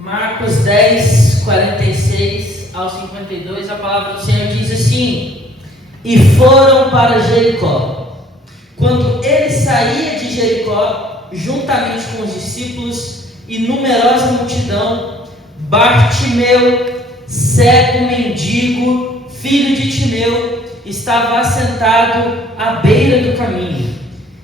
Marcos 10, 46 ao 52, a palavra do Senhor diz assim: E foram para Jericó. Quando ele saía de Jericó, juntamente com os discípulos e numerosa multidão, Bartimeu, cego mendigo, filho de Timeu, estava assentado à beira do caminho.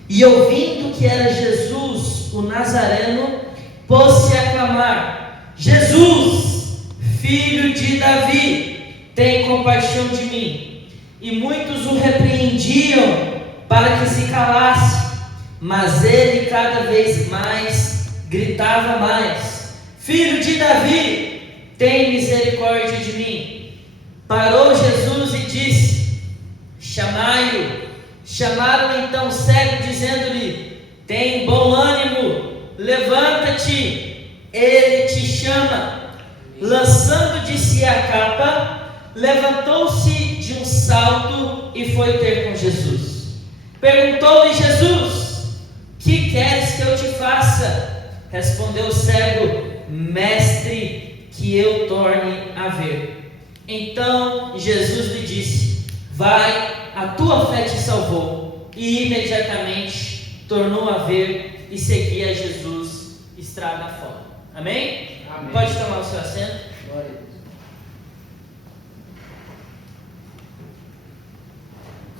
E ouvindo que era Jesus, o Nazareno, pôs-se a clamar: Jesus, filho de Davi, tem compaixão de mim. E muitos o repreendiam para que se calasse, mas ele cada vez mais gritava mais: Filho de Davi, tem misericórdia de mim. Parou Jesus e disse: Chamai-o. Chamaram então o cego, dizendo-lhe: Tem bom ânimo, levanta-te, ele te chama. Lançando de si a capa, levantou-se de um salto e foi ter com Jesus. Perguntou-lhe Jesus: Que queres que eu te faça? Respondeu o cego: Mestre, que eu torne a ver. Então Jesus lhe disse: Vai, a tua fé te salvou. E imediatamente tornou a ver e seguia Jesus estrada fora. Amém? Amém. Pode tomar o seu assento. Glória a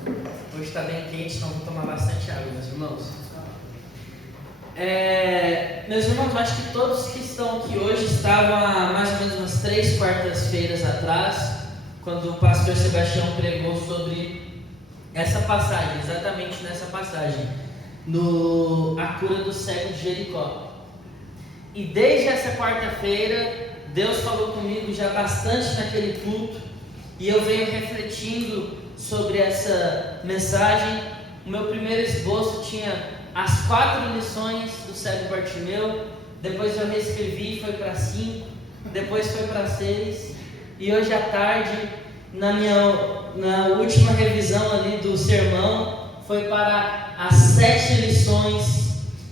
Deus. Hoje está bem quente, então vou tomar bastante água, meus irmãos. Meus irmãos, eu acho que todos que estão aqui hoje estavam há mais ou menos umas 3 quartas-feiras atrás, quando o pastor Sebastião pregou sobre essa passagem, exatamente nessa passagem, a cura do cego de Jericó. E desde essa quarta-feira, Deus falou comigo já bastante naquele culto, e eu venho refletindo sobre essa mensagem. O meu primeiro esboço tinha as 4 lições do cego Bartimeu, depois eu reescrevi, foi para 5, depois foi para 6, e hoje à tarde, na última revisão ali do sermão, foi para as 7 lições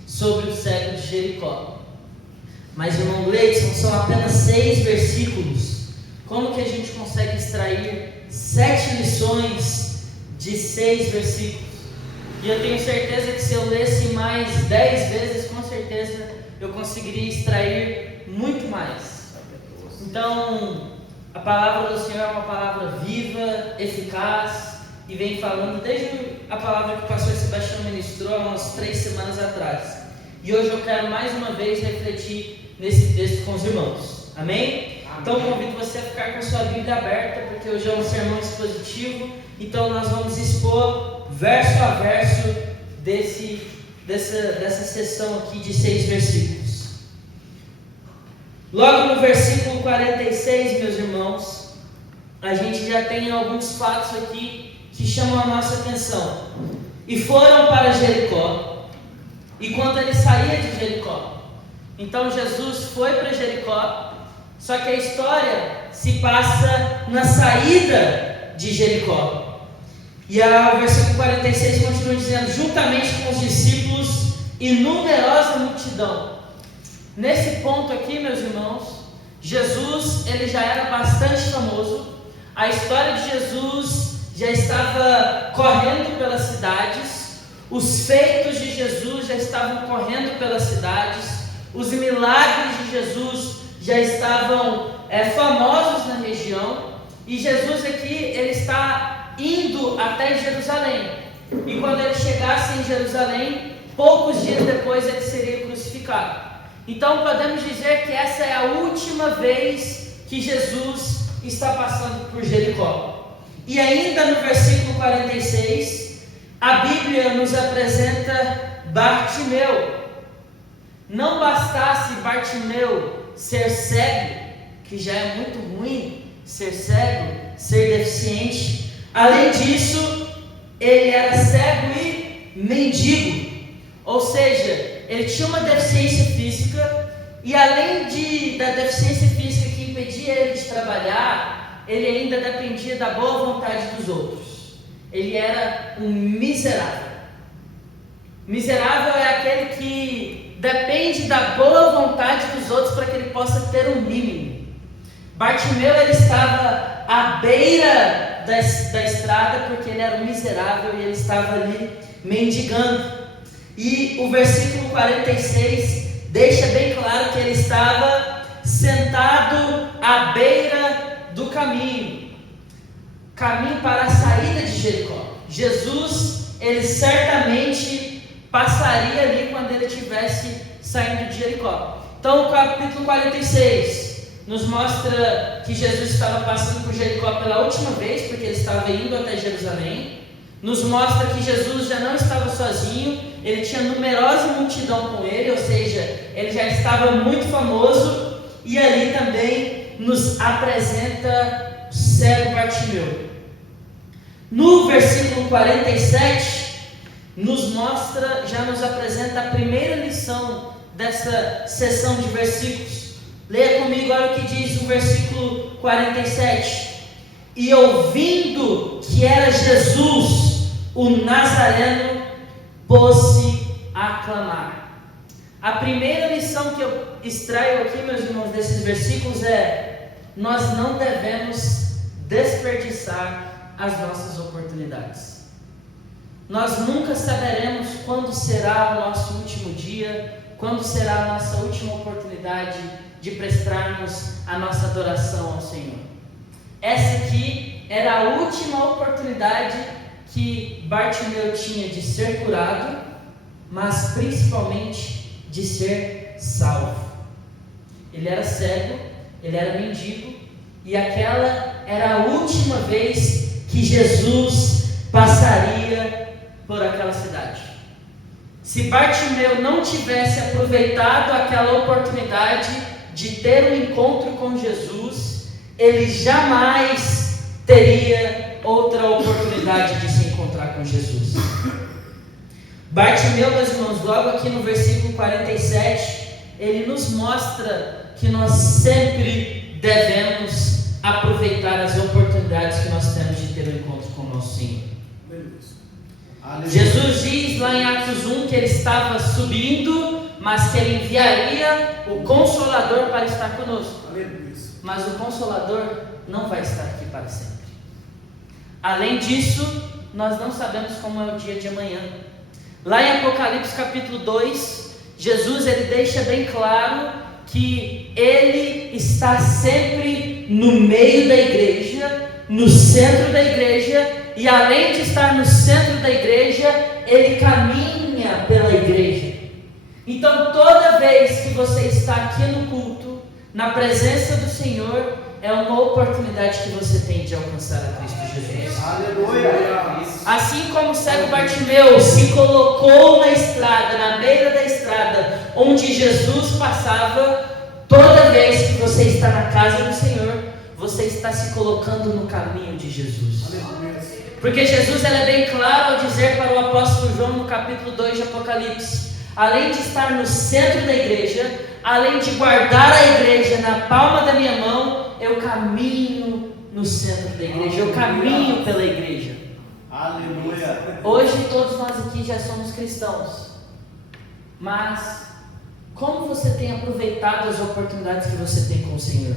sobre o cego de Jericó. Mas, irmão Gleison, são apenas 6 versículos. Como que a gente consegue extrair 7 lições de 6 versículos? E eu tenho certeza que se eu lesse mais 10 vezes, com certeza eu conseguiria extrair muito mais. Então, a palavra do Senhor é uma palavra viva, eficaz, e vem falando desde a palavra que o pastor Sebastião ministrou há umas 3 semanas atrás. E hoje eu quero mais uma vez refletir nesse texto com os irmãos. Amém? Então convido você a ficar com a sua Bíblia aberta, porque hoje é um sermão expositivo. Então nós vamos expor verso a verso dessa sessão aqui de 6 versículos. Logo no versículo 46, meus irmãos, a gente já tem alguns fatos aqui que chamam a nossa atenção. E foram para Jericó, e quando ele saía de Jericó, então Jesus foi para Jericó. Só que a história se passa na saída de Jericó. E o versículo 46 continua dizendo: juntamente com os discípulos e numerosa multidão. Nesse ponto aqui, meus irmãos, Jesus ele já era bastante famoso. A história de Jesus já estava correndo pelas cidades. Os feitos de Jesus já estavam correndo pelas cidades. Os milagres de Jesus já estavam famosos na região, e Jesus aqui, ele está indo até Jerusalém, e quando ele chegasse em Jerusalém, poucos dias depois ele seria crucificado. Então podemos dizer que essa é a última vez que Jesus está passando por Jericó. E ainda no versículo 46, a Bíblia nos apresenta Bartimeu. Não bastasse Bartimeu ser cego, que já é muito ruim ser cego, ser deficiente. Além disso, ele era cego e mendigo, ou seja, ele tinha uma deficiência física, e além da deficiência física que impedia ele de trabalhar, ele ainda dependia da boa vontade dos outros. Ele era um miserável. Miserável é aquele que depende da boa vontade dos outros para que ele possa ter um mínimo. Bartimeu, ele estava à beira da estrada, porque ele era um miserável e ele estava ali mendigando. E o versículo 46 deixa bem claro que ele estava sentado à beira do caminho para a saída de Jericó. Jesus, ele certamente passaria ali quando ele estivesse saindo de Jericó. Então o capítulo 46 nos mostra que Jesus estava passando por Jericó pela última vez, porque ele estava indo até Jerusalém. Nos mostra que Jesus já não estava sozinho, ele tinha numerosa multidão com ele, ou seja, ele já estava muito famoso. E ali também nos apresenta o cego Bartimeu. No versículo 47, já nos apresenta a primeira lição dessa sessão de versículos. Leia comigo, olha o que diz o versículo 47. E ouvindo que era Jesus, o Nazareno, pôs-se a clamar. A primeira lição que eu extraio aqui, meus irmãos, desses versículos é: nós não devemos desperdiçar as nossas oportunidades. Nós nunca saberemos quando será o nosso último dia, quando será a nossa última oportunidade de prestarmos a nossa adoração ao Senhor. Essa aqui era a última oportunidade que Bartimeu tinha de ser curado, mas principalmente de ser salvo. Ele era cego, ele era mendigo, e aquela era a última vez que Jesus passaria por aquela cidade. Se Bartimeu não tivesse aproveitado aquela oportunidade de ter um encontro com Jesus, ele jamais teria outra oportunidade de se encontrar com Jesus. Bartimeu, meus irmãos, logo aqui no versículo 47, ele nos mostra que nós sempre devemos aproveitar as oportunidades que nós temos de ter um encontro com o nosso Senhor. Jesus diz lá em Atos 1 que ele estava subindo, mas que ele enviaria o Consolador para estar conosco. Mas o Consolador não vai estar aqui para sempre. Além disso, nós não sabemos como é o dia de amanhã. Lá em Apocalipse capítulo 2, Jesus ele deixa bem claro que ele está sempre no meio da igreja, no centro da igreja, e além de estar no centro da igreja, ele caminha pela igreja. Então toda vez que você está aqui no culto, na presença do Senhor, é uma oportunidade que você tem de alcançar a Cristo Jesus. Aleluia! Assim como o cego Bartimeu se colocou na estrada, na beira da estrada, onde Jesus passava, toda vez que você está na casa do Senhor, você está se colocando no caminho de Jesus. Porque Jesus é bem claro ao dizer para o apóstolo João no capítulo 2 de Apocalipse: além de estar no centro da igreja, além de guardar a igreja na palma da minha mão, eu caminho no centro da igreja, eu caminho pela igreja. Aleluia! Hoje todos nós aqui já somos cristãos, mas como você tem aproveitado as oportunidades que você tem com o Senhor?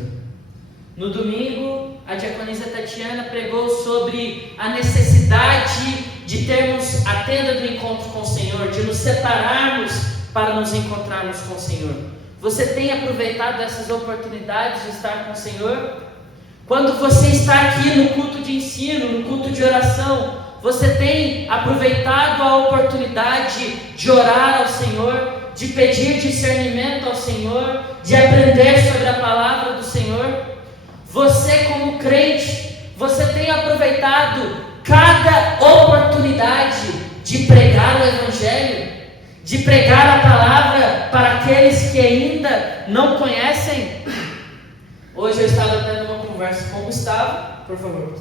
No domingo, a diaconisa Tatiana pregou sobre a necessidade de termos a tenda do encontro com o Senhor, de nos separarmos para nos encontrarmos com o Senhor. Você tem aproveitado essas oportunidades de estar com o Senhor? Quando você está aqui no culto de ensino, no culto de oração, você tem aproveitado a oportunidade de orar ao Senhor, de pedir discernimento ao Senhor, de aprender sobre a palavra do Senhor? Você como crente, você tem aproveitado cada oportunidade de pregar o Evangelho, de pregar a palavra para aqueles que ainda não conhecem? Hoje eu estava tendo uma conversa com o Gustavo, por favor.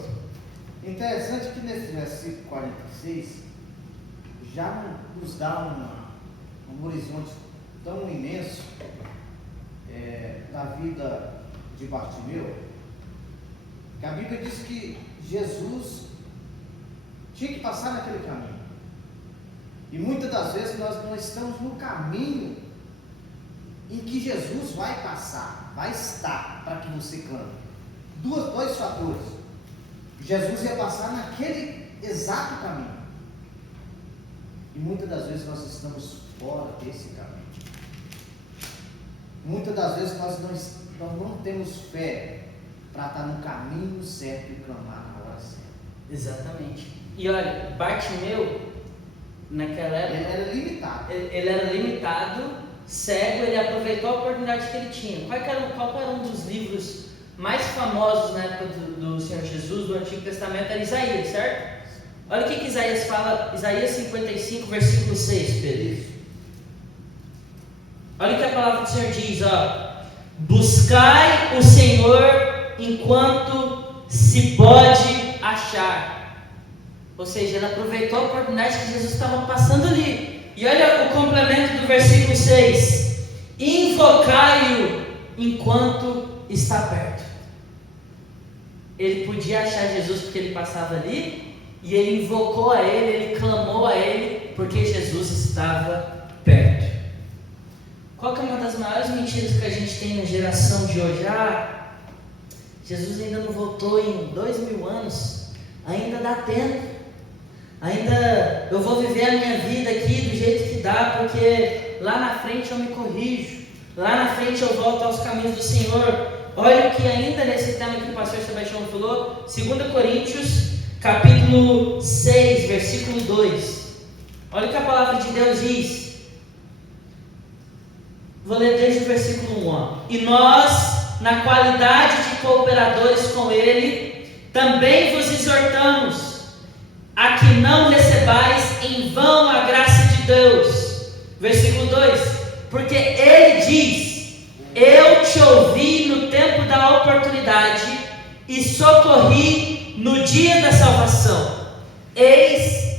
Interessante que nesse versículo 46 já nos dá um horizonte tão imenso da vida de Bartimeu, que a Bíblia diz que Jesus tinha que passar naquele caminho. E muitas das vezes nós não estamos no caminho em que Jesus vai passar, vai estar para que você clame. Dois fatores. Jesus ia passar naquele exato caminho. E muitas das vezes nós estamos fora desse caminho. Muitas das vezes nós não temos fé para estar no caminho certo e clamar na hora certa. Exatamente. E olha, Bartimeu, naquela época, Ele era limitado. Ele era limitado, cego, ele aproveitou a oportunidade que ele tinha. Qual era um dos livros mais famosos na época do Senhor Jesus, do Antigo Testamento? Era Isaías, certo? Olha o que Isaías fala, Isaías 55, versículo 6, Pedro. Olha o que a palavra do Senhor diz, ó. Buscai o Senhor enquanto se pode achar. Ou seja, ele aproveitou a oportunidade que Jesus estava passando ali. E olha o complemento do versículo 6. Invocai-o enquanto está perto. Ele podia achar Jesus porque ele passava ali, e ele invocou a ele clamou a ele, porque Jesus estava perto. Qual que é uma das maiores mentiras que a gente tem na geração de hoje? Jesus ainda não voltou em 2000 anos, ainda dá tempo, ainda eu vou viver a minha vida aqui do jeito que dá, porque lá na frente eu me corrijo, lá na frente eu volto aos caminhos do Senhor. Olha o que ainda nesse tema que o pastor Sebastião falou, 2 Coríntios, capítulo 6, versículo 2. Olha o que a palavra de Deus diz. Vou ler desde o versículo 1. Ó. E nós, na qualidade de cooperadores com Ele, também vos exortamos a que não recebais em vão a graça de Deus. Versículo 2. Porque Ele diz: eu te ouvi no tempo da oportunidade e socorri no dia da salvação. Eis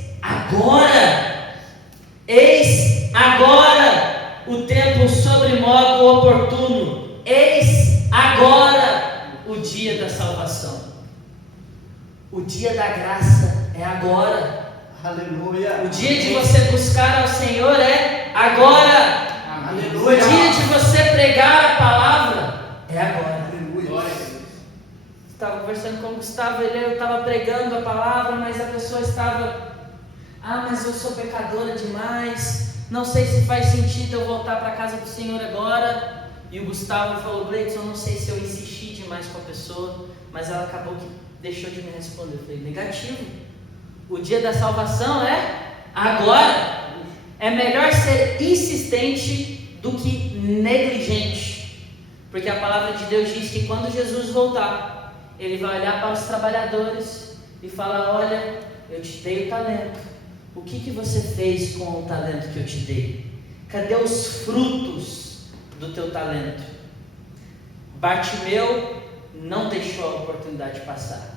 agora o tempo sobremodo oportuno. Eis agora o dia da salvação. O dia da graça é agora. Aleluia. O dia de você buscar ao Senhor é agora. Aleluia. O dia de você pregar a palavra é agora. Aleluia. Estava conversando com o Gustavo, eu estava pregando a palavra, mas a pessoa estava: mas eu sou pecadora demais, não sei se faz sentido eu voltar para a casa do Senhor agora. E o Gustavo falou: Gleitson, eu não sei se eu insisti demais com a pessoa, mas ela acabou que deixou de me responder. Eu falei: negativo, o dia da salvação é agora. É melhor ser insistente do que negligente, porque a palavra de Deus diz que quando Jesus voltar, Ele vai olhar para os trabalhadores e falar: olha, eu te dei o talento, o que você fez com o talento que eu te dei? Cadê os frutos do teu talento? Bartimeu não deixou a oportunidade passar.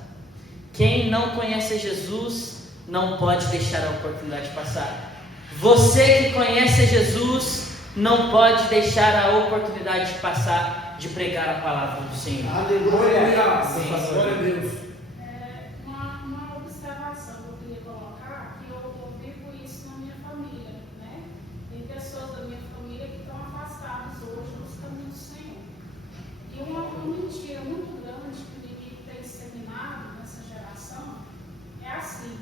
Quem não conhece Jesus não pode deixar a oportunidade passar. Você que conhece Jesus não pode deixar a oportunidade passar de pregar a palavra do Senhor. Aleluia. Glória a Deus. Uma observação que eu queria colocar, que eu vivo isso na minha família, né? Tem pessoas da minha família que estão afastadas hoje dos caminhos do Senhor. E uma mentira muito grande que o inimigo tem disseminado nessa geração é assim: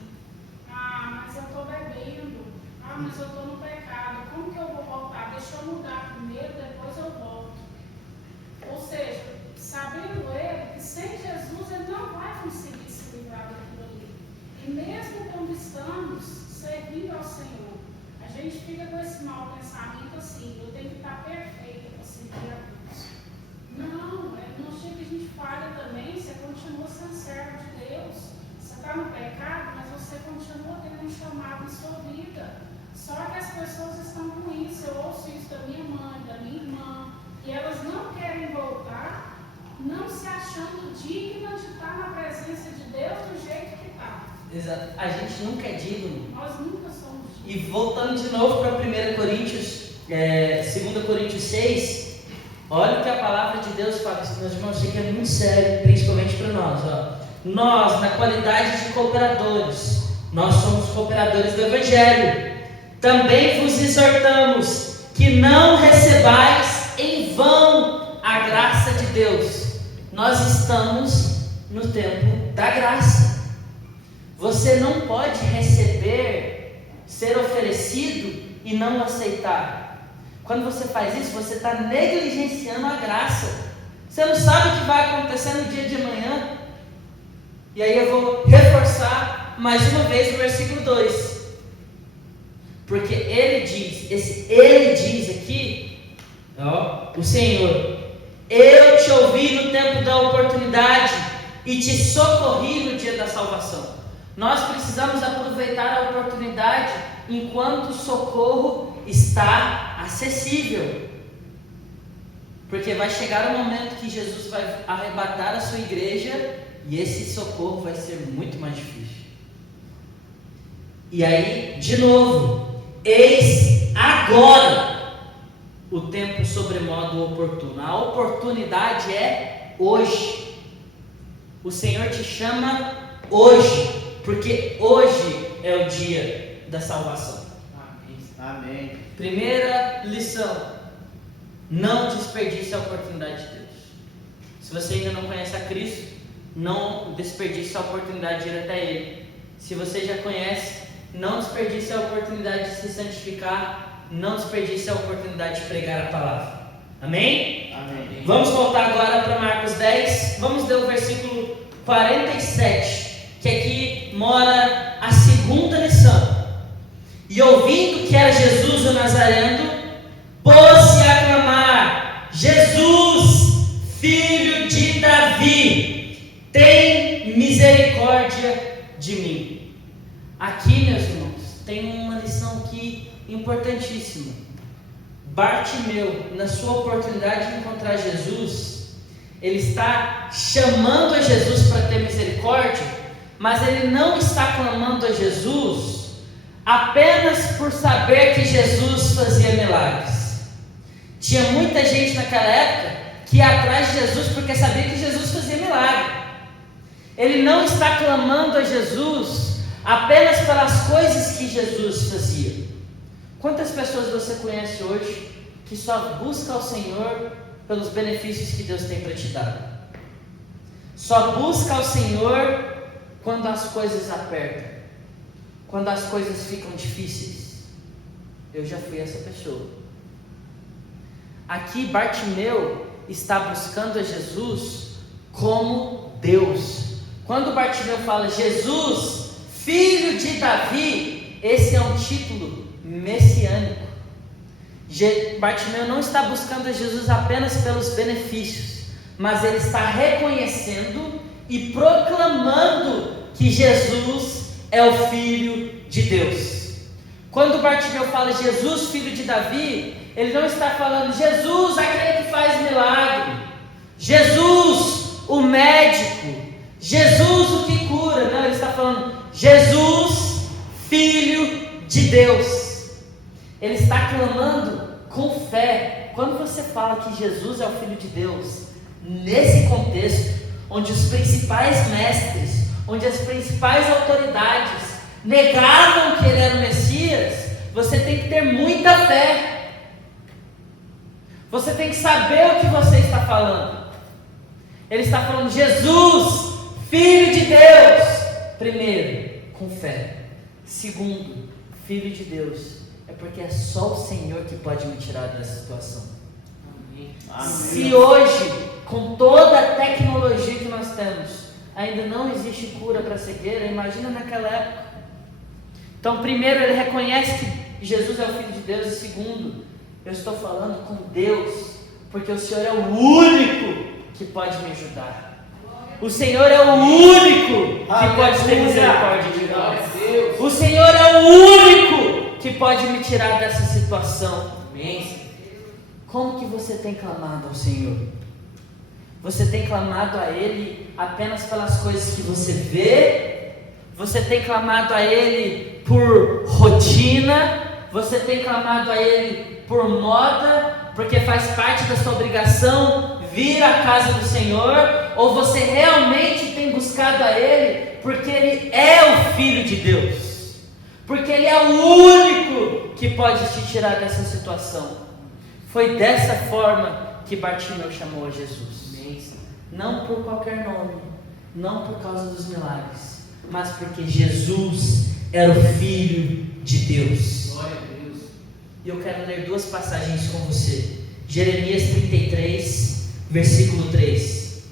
mas eu estou bebendo, mas eu estou no pecado, como que eu vou voltar? Deixa eu mudar primeiro, depois eu volto. Ou seja, sabendo ele que sem Jesus ele não vai conseguir se livrar daquilo ali. E mesmo quando estamos servindo ao Senhor, a gente fica com esse mau pensamento assim: eu tenho que estar perfeita para servir a Deus. Não, no dia que a gente falha também, você continua sendo servo de Deus. Você está no pecado, mas você continua tendo um chamado na sua vida. Só que as pessoas estão com isso. Eu ouço isso da minha mãe, da minha irmã, e elas não querem voltar, não se achando digna de estar na presença de Deus do jeito que está. Exato. A gente nunca é digno. Nós nunca somos dignos. E voltando de novo para 1 Coríntios, 2 Coríntios 6, olha o que a palavra de Deus fala. Meus irmãos, isso aqui é muito sério, principalmente para nós. Nós, na qualidade de cooperadores, nós somos cooperadores do Evangelho, também vos exortamos que não recebais em vão a graça de Deus. Nós estamos no tempo da graça. Você não pode receber, ser oferecido e não aceitar. Quando você faz isso, você está negligenciando a graça. Você não sabe o que vai acontecer no dia de amanhã. E aí eu vou reforçar mais uma vez o versículo 2. Porque ele diz aqui, ó, o Senhor: eu te ouvi no tempo da oportunidade e te socorri no dia da salvação. Nós precisamos aproveitar a oportunidade enquanto o socorro está acessível. Porque vai chegar o momento que Jesus vai arrebatar a sua igreja e esse socorro vai ser muito mais difícil. E aí, de novo, eis agora o tempo sobremodo oportuno. A oportunidade é hoje. O Senhor te chama hoje, porque hoje é o dia da salvação. Amém. Primeira lição: não desperdice a oportunidade de Deus. Se você ainda não conhece a Cristo, não desperdice a oportunidade de ir até Ele. Se você já conhece, não desperdice a oportunidade de se santificar, não desperdice a oportunidade de pregar a palavra. Amém? Amém. Vamos voltar agora para Marcos 10, vamos ler o versículo 47, que aqui mora a segunda lição. E ouvindo que era Jesus o Nazareno, pôs-se a clamar: Jesus, filho de Davi, tem misericórdia de mim. Aqui, meus irmãos, tem uma lição aqui importantíssima. Bartimeu, na sua oportunidade de encontrar Jesus, ele está chamando a Jesus para ter misericórdia, mas ele não está clamando a Jesus apenas por saber que Jesus fazia milagres. Tinha muita gente naquela época que ia atrás de Jesus porque sabia que Jesus fazia milagre. Ele não está clamando a Jesus apenas pelas coisas que Jesus fazia. Quantas pessoas você conhece hoje que só busca ao Senhor pelos benefícios que Deus tem para te dar? Só busca ao Senhor quando as coisas apertam, quando as coisas ficam difíceis. Eu já fui essa pessoa. Aqui Bartimeu está buscando a Jesus como Deus. Quando Bartimeu fala Jesus, filho de Davi, esse é um título messiânico. Bartimeu não está buscando a Jesus apenas pelos benefícios, mas ele está reconhecendo e proclamando que Jesus é o Filho de Deus. Quando Bartimeu fala Jesus, filho de Davi, ele não está falando Jesus, aquele que faz milagre, Jesus, o médico, Jesus, o que cura. Não, ele está falando Jesus, Filho de Deus. Ele está clamando com fé. Quando você fala que Jesus é o Filho de Deus, nesse contexto, onde os principais mestres, onde as principais autoridades negavam que ele era o Messias, você tem que ter muita fé. Você tem que saber o que você está falando. Ele está falando Jesus, Filho de Deus. Primeiro, com fé. Segundo, Filho de Deus. É porque é só o Senhor que pode me tirar dessa situação. Amém. Se hoje, com toda a tecnologia que nós temos, ainda não existe cura para a cegueira, imagina naquela época. Então, primeiro, ele reconhece que Jesus é o Filho de Deus. E segundo, eu estou falando com Deus, porque o Senhor é o único que pode me ajudar. O Senhor é o único que pode ter misericórdia de nós. O Senhor é o único que pode me tirar dessa situação. Como que você tem clamado ao Senhor? Você tem clamado a Ele apenas pelas coisas que você vê? Você tem clamado a Ele por rotina? Você tem clamado a Ele por moda? Porque faz parte da sua obrigação vir à casa do Senhor? Ou você realmente tem buscado a Ele porque Ele é o Filho de Deus? Porque Ele é o único que pode te tirar dessa situação. Foi dessa forma que Bartimeu chamou a Jesus. Não por qualquer nome, não por causa dos milagres, mas porque Jesus era o Filho de Deus. Glória a Deus. E eu quero ler duas passagens com você. Jeremias 33, versículo 3.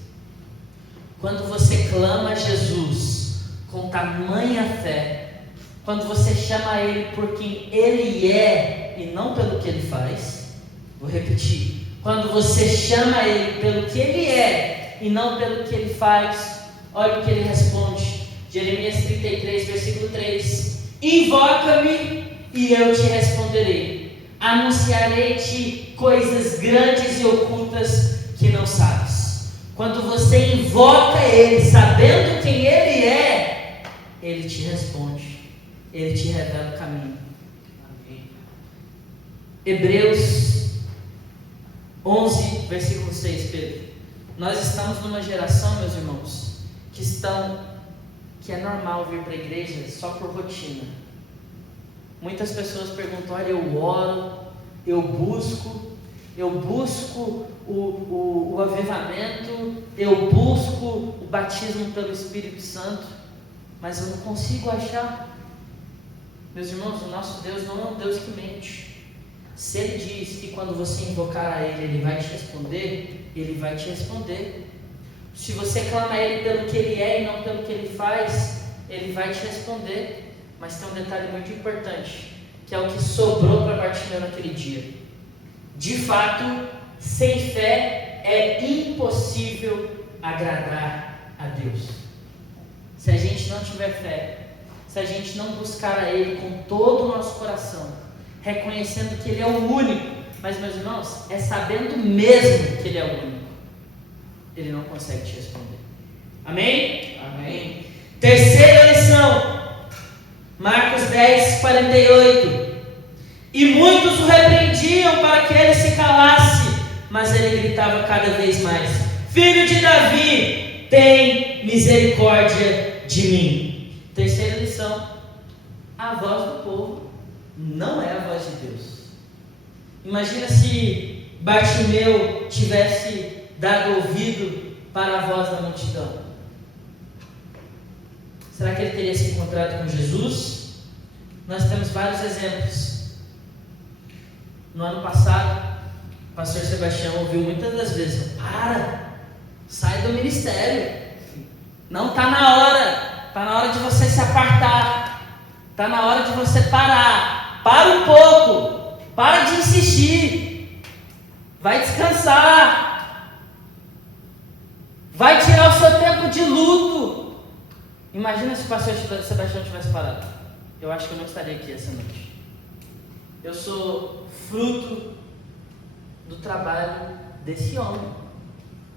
Quando você clama a Jesus com tamanha fé, quando você chama Ele por quem Ele é e não pelo que Ele faz, vou repetir, quando você chama Ele pelo que Ele é e não pelo que Ele faz, olha o que Ele responde. Jeremias 33, versículo 3. Invoca-me e eu te responderei, anunciarei-te coisas grandes e ocultas que não sabes. Quando você invoca Ele sabendo quem Ele é, Ele te responde, Ele te revela o caminho. Amém. Hebreus 11, versículo 6, Pedro. Nós estamos numa geração, meus irmãos, que é normal vir para a igreja só por rotina. Muitas pessoas perguntam: olha, eu oro, eu busco o avivamento, eu busco o batismo pelo Espírito Santo, mas eu não consigo achar. Meus irmãos, o nosso Deus não é um Deus que mente. Se Ele diz que quando você invocar a Ele, Ele vai te responder, Ele vai te responder. Se você clama a Ele pelo que Ele é e não pelo que Ele faz, Ele vai te responder. Mas tem um detalhe muito importante, que é o que sobrou para Bartimeu naquele dia. De fato, sem fé é impossível agradar a Deus. Se a gente não tiver fé, se a gente não buscar a Ele com todo o nosso coração, reconhecendo que Ele é o único, mas, meus irmãos, é sabendo mesmo que Ele é o único, Ele não consegue te responder. Amém? Amém. Terceira lição, Marcos 10, 48. E muitos o repreendiam para que ele se calasse, mas ele gritava cada vez mais: Filho de Davi, tem misericórdia de mim. Terceira lição, a voz do povo não é a voz de Deus. Imagina se Bartimeu tivesse dado ouvido para a voz da multidão. Será que ele teria se encontrado com Jesus? Nós temos vários exemplos. No ano passado, o pastor Sebastião ouviu muitas das vezes: para, sai do ministério, não está na hora, está na hora de você se apartar, está na hora de você parar, para um pouco, para de insistir, vai descansar, vai tirar o seu tempo de luto. Imagina se o pastor Sebastião tivesse parado. Eu acho que eu não estaria aqui essa noite. Eu sou fruto do trabalho desse homem.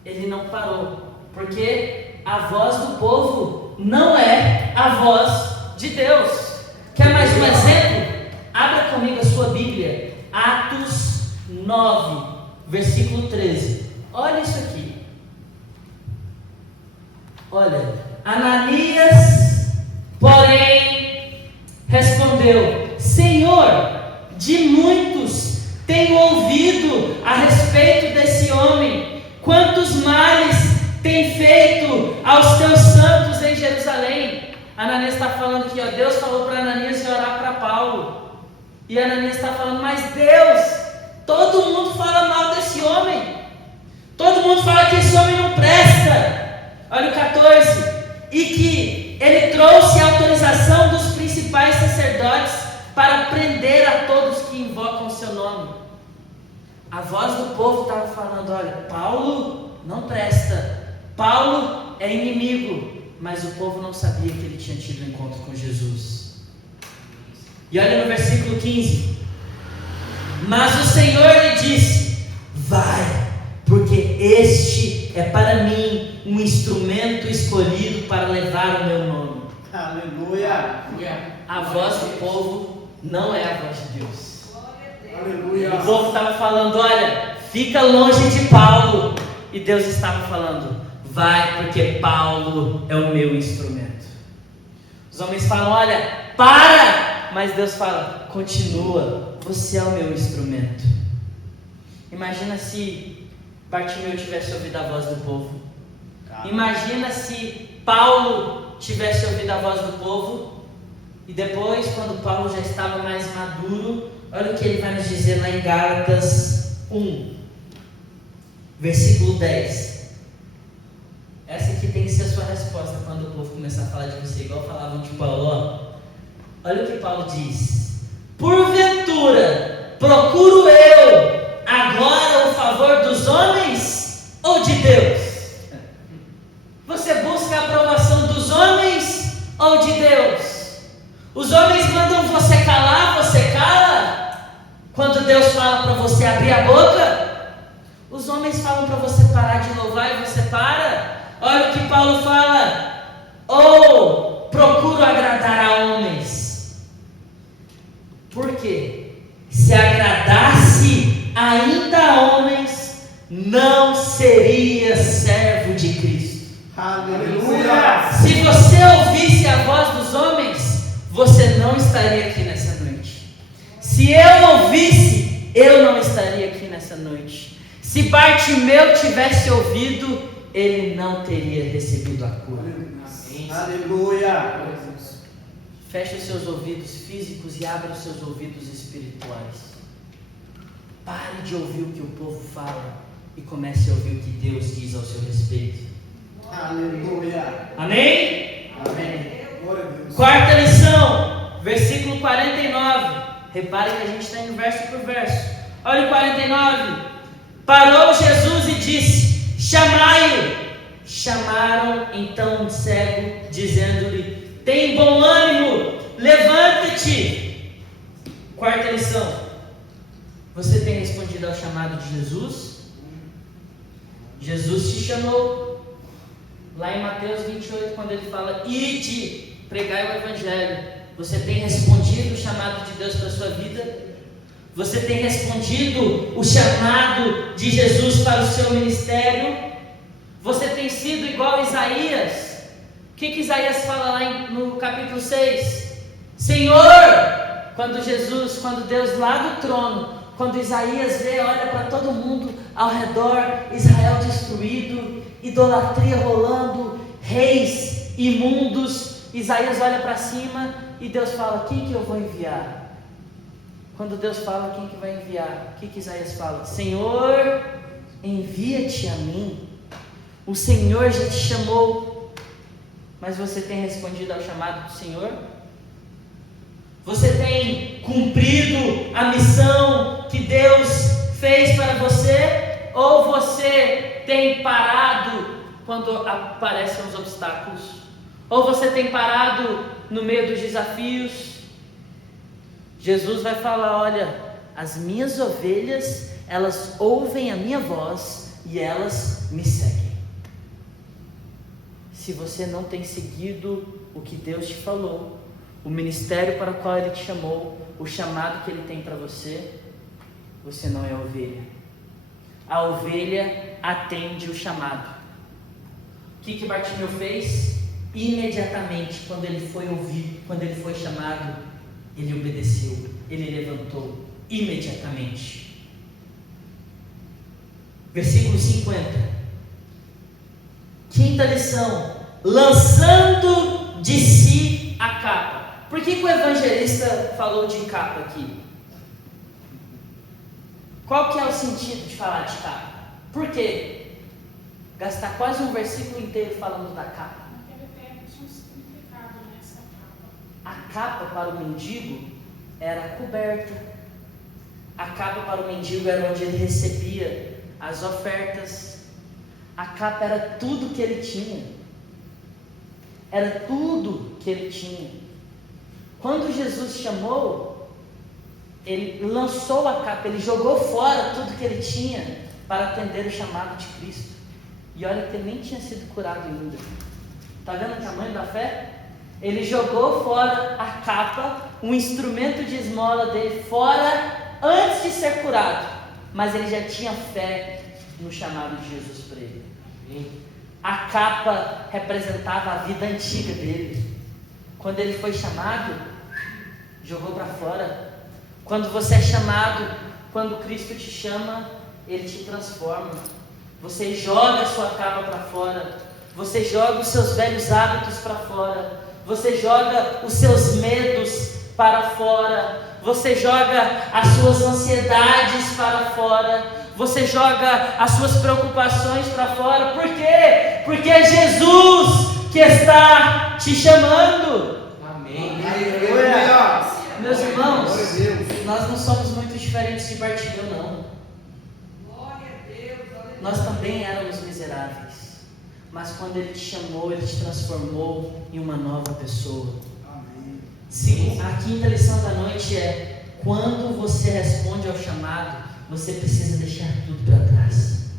Ele não parou, porque a voz do povo não é a voz de Deus. Quer mais um exemplo? Abra comigo a sua Bíblia, Atos 9, versículo 13. Olha isso aqui. Olha, Ananias, porém, respondeu: Senhor, de muitos tenho ouvido a respeito desse homem, quantos males tem feito aos teus santos em Jerusalém. Ananias está falando aqui, ó, Deus falou para Ananias orar para Paulo, e Ananias está falando: mas Deus, todo mundo fala mal desse homem, todo mundo fala que esse homem não presta. Olha o 14, e que ele trouxe a autorização dos principais sacerdotes para prender a todos que invocam o seu nome. A voz do povo estava falando: olha, Paulo não presta, Paulo é inimigo, mas o povo não sabia que ele tinha tido um encontro com Jesus. E olha no versículo 15, mas o Senhor lhe disse: vai, porque este é para mim um instrumento escolhido para levar o meu nome. Aleluia. A voz do povo não é a voz de Deus. Aleluia. O povo estava falando: olha, fica longe de Paulo. E Deus estava falando: vai, porque Paulo é o meu instrumento. Os homens falam: olha, para. Mas Deus fala: continua, você é o meu instrumento. Imagina se Bartimeu tivesse ouvido a voz do povo. Calma. Imagina se Paulo tivesse ouvido a voz do povo e depois, quando Paulo já estava mais maduro, olha o que ele vai nos dizer lá em Gálatas 1, versículo 10. Essa aqui tem que ser a sua resposta quando o povo começar a falar de você, igual falavam de Paulo. Ó. Olha o que Paulo diz: porventura procuro eu agora o favor dos homens ou de Deus? Você busca a aprovação dos homens ou de Deus? Os homens mandam você calar, você cala? Quando Deus fala para você abrir a boca? Os homens falam para você parar de louvar e você para? Olha o que Paulo fala: ou procuro agradar a homens. Por quê? Se agradasse ainda a homens, não seria servo de Cristo. Aleluia! Se você ouvisse a voz dos homens, você não estaria aqui nessa noite. Se eu ouvisse, eu não estaria aqui nessa noite. Se Bartimeu tivesse ouvido, ele não teria recebido a cura. Aleluia! Feche os seus ouvidos físicos e abra os seus ouvidos espirituais. Pare de ouvir o que o povo fala e comece a ouvir o que Deus diz ao seu respeito. Aleluia! Amém? Amém. Quarta lição, versículo 49. Repare que a gente está indo verso por verso. Olha o 49. Parou Jesus e disse: chamai-o. Chamaram então um cego, dizendo-lhe: tem bom ânimo, levanta-te. Quarta lição. Você tem respondido ao chamado de Jesus? Jesus te chamou. Lá em Mateus 28, quando ele fala: ide, pregai o evangelho. Você tem respondido o chamado de Deus para a sua vida? Você tem respondido o chamado de Jesus para o seu ministério? Você tem sido igual a Isaías? O que Isaías fala lá no capítulo 6? Senhor, quando Deus lá do trono, quando Isaías vê, olha para todo mundo ao redor, Israel destruído, idolatria rolando, reis imundos, Isaías olha para cima e Deus fala: quem que eu vou enviar? Quando Deus fala quem que vai enviar, o que Isaías fala? Senhor, envia-te a mim. O Senhor já te chamou, mas você tem respondido ao chamado do Senhor? Você tem cumprido a missão que Deus fez para você? Ou você tem parado quando aparecem os obstáculos? Ou você tem parado no meio dos desafios? Jesus vai falar: olha, as minhas ovelhas, elas ouvem a minha voz e elas me seguem. Se você não tem seguido o que Deus te falou, o ministério para o qual Ele te chamou, o chamado que Ele tem para você, você não é ovelha. A ovelha atende o chamado. O que Bartimeu fez? Imediatamente, quando ele foi ouvido, quando ele foi chamado, ele obedeceu, ele levantou, imediatamente. Versículo 50. Quinta lição: lançando de si a capa. Por que o evangelista falou de capa aqui? Qual que é o sentido de falar de capa? Por quê? Gastar quase um versículo inteiro falando da capa. Naquele tempo tinha um significado nessa capa. A capa para o mendigo era a coberta. A capa para o mendigo era onde ele recebia as ofertas. A capa era tudo que ele tinha. Era tudo que ele tinha. Quando Jesus chamou, ele lançou a capa, ele jogou fora tudo que ele tinha para atender o chamado de Cristo. E olha que ele nem tinha sido curado ainda. Está vendo o tamanho da fé? Ele jogou fora a capa, um instrumento de esmola dele fora antes de ser curado. Mas ele já tinha fé no chamado de Jesus para ele. A capa representava a vida antiga dele. Quando ele foi chamado, jogou para fora. Quando você é chamado, quando Cristo te chama, Ele te transforma. Você joga a sua capa para fora. Você joga os seus velhos hábitos para fora. Você joga os seus medos para fora. Você joga as suas ansiedades para fora. Você joga as suas preocupações para fora. Por quê? Porque é Jesus que está te chamando. Amém. Meus irmãos, nós não somos muito diferentes de Bartimeu, não. Nós também éramos miseráveis. Mas quando Ele te chamou, Ele te transformou em uma nova pessoa. Sim, a quinta lição da noite é: quando você responde ao chamado, você precisa deixar tudo para trás.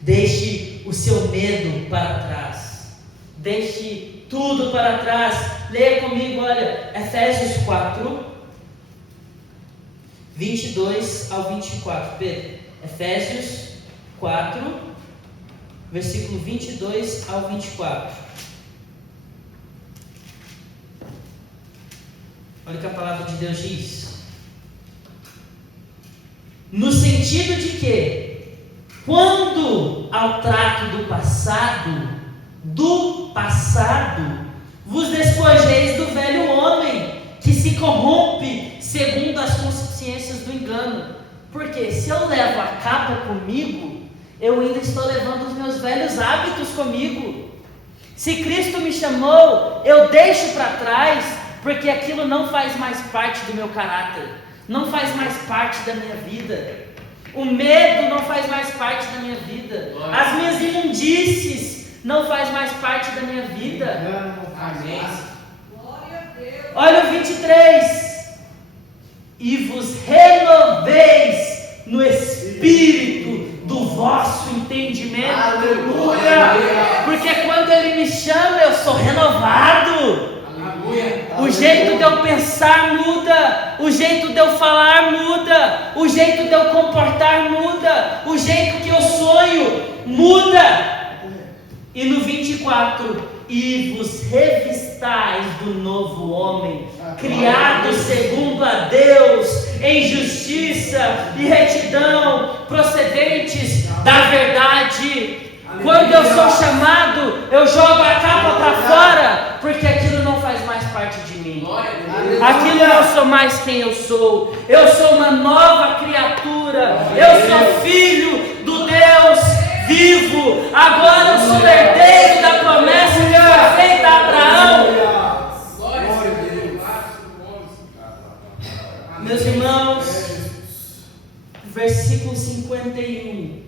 Deixe o seu medo para trás. Deixe tudo para trás. Leia comigo, olha, Efésios 4, 22 ao 24. Pedro, Efésios 4, versículo 22 ao 24. Olha o que a palavra de Deus diz. No sentido de que, quando ao trato do passado, vos despojeis do velho homem, que se corrompe segundo as consciências do engano. Porque se eu levo a capa comigo, eu ainda estou levando os meus velhos hábitos comigo. Se Cristo me chamou, eu deixo para trás, porque aquilo não faz mais parte do meu caráter, não faz mais parte da minha vida. O medo não faz mais parte da minha vida. As minhas imundícies não faz mais parte da minha vida. Amém. Olha o 23. E vos renoveis no espírito do vosso entendimento. Aleluia. Porque quando Ele me chama, eu sou renovado. O jeito de eu pensar muda, o jeito de eu falar muda, o jeito de eu comportar muda, o jeito que eu sonho muda. E no 24, e vos revistais do novo homem, criado segundo a Deus, em justiça e retidão, procedentes da verdade. Quando eu sou chamado, eu jogo a capa para fora, porque aquilo não faz mais parte de mim. Aquilo não sou mais quem eu sou. Eu sou uma nova criatura. Eu sou filho do Deus vivo. Agora eu sou herdeiro da promessa que foi feita a Abraão. Meus irmãos, versículo 51.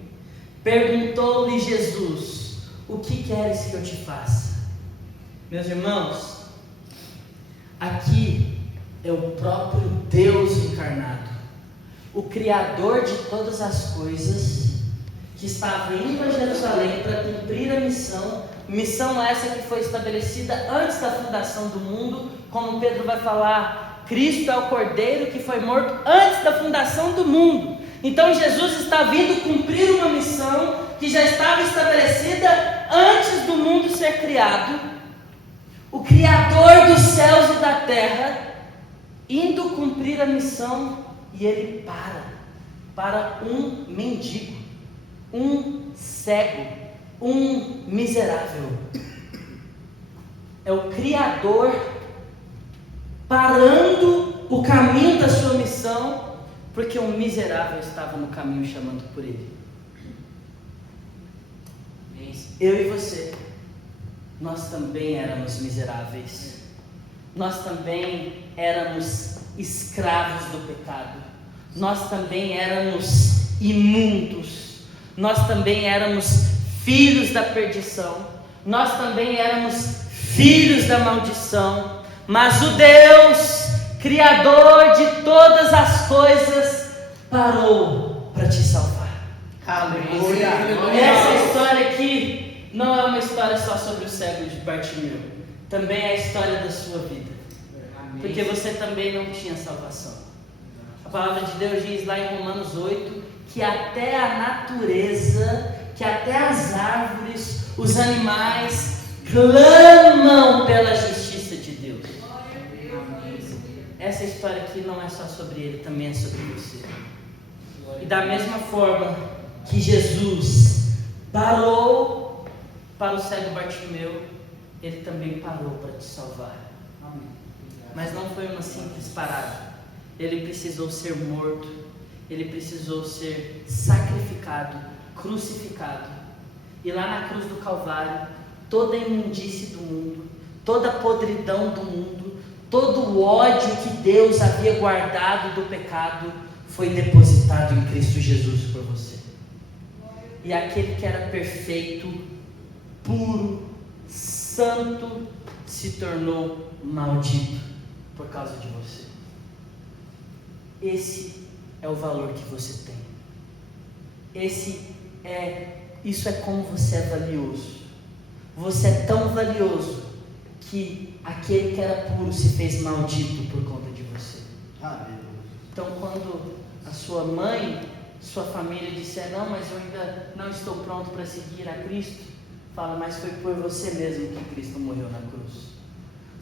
Perguntou-lhe Jesus: o que queres que eu te faça? Meus irmãos, aqui é o próprio Deus encarnado, o Criador de todas as coisas, que estava indo a Jerusalém para cumprir a missão essa que foi estabelecida antes da fundação do mundo. Como Pedro vai falar, Cristo é o Cordeiro que foi morto antes da fundação do mundo. Então Jesus está vindo cumprir uma missão que já estava estabelecida antes do mundo ser criado. O Criador dos céus e da terra indo cumprir a missão, e Ele para um mendigo, um cego, um miserável. É o Criador parando o caminho da sua missão, porque um miserável estava no caminho chamando por Ele. Eu e você, nós também éramos miseráveis. Nós também éramos escravos do pecado. Nós também éramos imundos. Nós também éramos filhos da perdição. Nós também éramos filhos da maldição. Mas o Deus Criador de todas as coisas parou para te salvar. Aleluia. Essa história aqui não é uma história só sobre o cego de Bartimeu. Também é a história da sua vida. Porque você também não tinha salvação. A palavra de Deus diz lá em Romanos 8 que até a natureza, que até as árvores, os animais clamam pela justiça de Deus. Essa história aqui não é só sobre ele, também é sobre você. E da mesma forma que Jesus parou para o cego Bartimeu, ele também parou para te salvar. Amém. Mas não foi uma simples parada. Ele precisou ser morto, ele precisou ser sacrificado, crucificado. E lá na cruz do Calvário, toda a imundície do mundo, toda a podridão do mundo, todo o ódio que Deus havia guardado do pecado foi depositado em Cristo Jesus por você. E aquele que era perfeito, puro, santo, se tornou maldito por causa de você. Esse é o valor que você tem. Isso é como você é valioso. Você é tão valioso que aquele que era puro se fez maldito por conta de você. Então, quando a sua mãe, sua família disser, não, mas eu ainda não estou pronto para seguir a Cristo, fala, mas foi por você mesmo que Cristo morreu na cruz.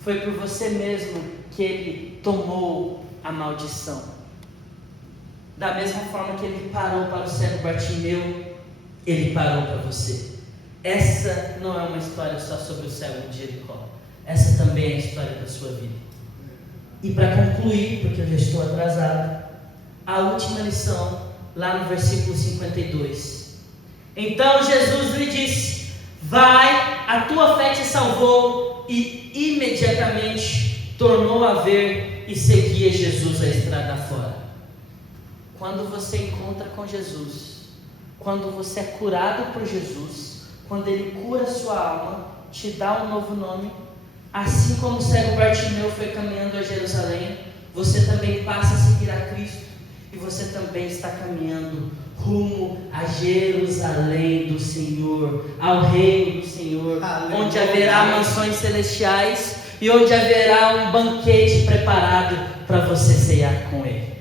Foi por você mesmo que Ele tomou a maldição. Da mesma forma que Ele parou para o cego Bartimeu, Ele parou para você. Essa não é uma história só sobre o cego de Jericó. Essa também é a história da sua vida. E para concluir, porque eu já estou atrasado, a última lição, lá no versículo 52. Então Jesus lhe disse, vai, a tua fé te salvou, e imediatamente tornou a ver e seguia Jesus a estrada fora. Quando você encontra com Jesus, quando você é curado por Jesus, quando Ele cura a sua alma, te dá um novo nome, assim como o cego Bartimeu foi caminhando a Jerusalém, você também passa a seguir a Cristo, e você também está caminhando rumo a Jerusalém do Senhor, ao reino do Senhor, onde haverá mansões celestiais e onde haverá um banquete preparado para você ceiar com Ele.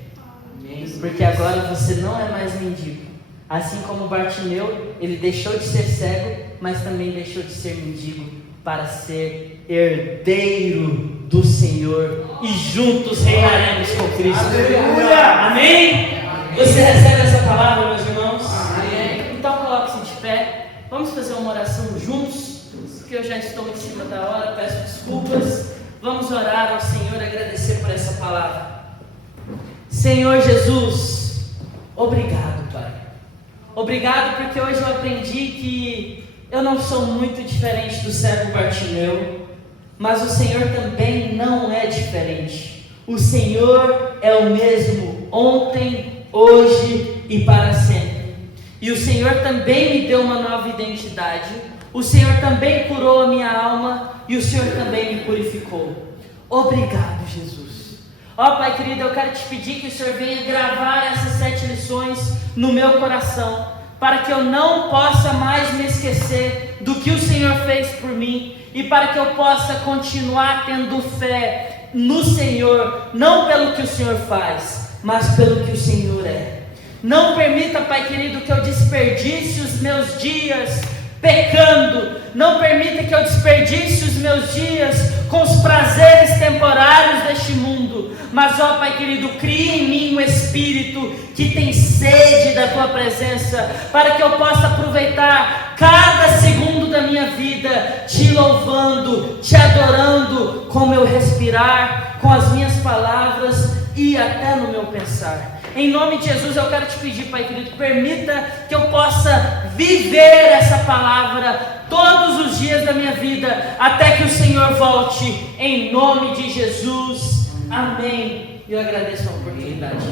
Porque agora você não é mais mendigo. Assim como Bartimeu, ele deixou de ser cego, mas também deixou de ser mendigo para ser herdeiro do Senhor, e juntos reinaremos com Cristo. Aleluia! Amém? Você recebe essa palavra, meus irmãos? Amém. Então coloque-se de pé. Vamos fazer uma oração juntos, porque eu já estou em cima da hora, peço desculpas. Vamos orar ao Senhor e agradecer por essa palavra. Senhor Jesus, obrigado, Pai. Obrigado porque hoje eu aprendi que eu não sou muito diferente do cego Bartimeu, mas o Senhor também não é diferente. O Senhor é o mesmo ontem, hoje e para sempre. E o Senhor também me deu uma nova identidade. O Senhor também curou a minha alma e o Senhor também me purificou. Obrigado, Jesus. Ó Pai querido, eu quero te pedir que o Senhor venha gravar essas 7 lições no meu coração, para que eu não possa mais me esquecer do que o Senhor fez por mim, e para que eu possa continuar tendo fé no Senhor, não pelo que o Senhor faz, mas pelo que o Senhor é. Não permita, Pai querido, que eu desperdice os meus dias pecando. Não permita que eu desperdice os meus dias com os prazeres temporários deste mundo. Mas, ó Pai querido, crie em mim um espírito que tem sede da Tua presença, para que eu possa aproveitar cada segundo da minha vida te louvando, te adorando, com o meu respirar, com as minhas palavras e até no meu pensar. Em nome de Jesus eu quero te pedir, Pai querido, permita que eu possa viver essa palavra todos os dias da minha vida, até que o Senhor volte, em nome de Jesus. Amém. Eu agradeço a oportunidade.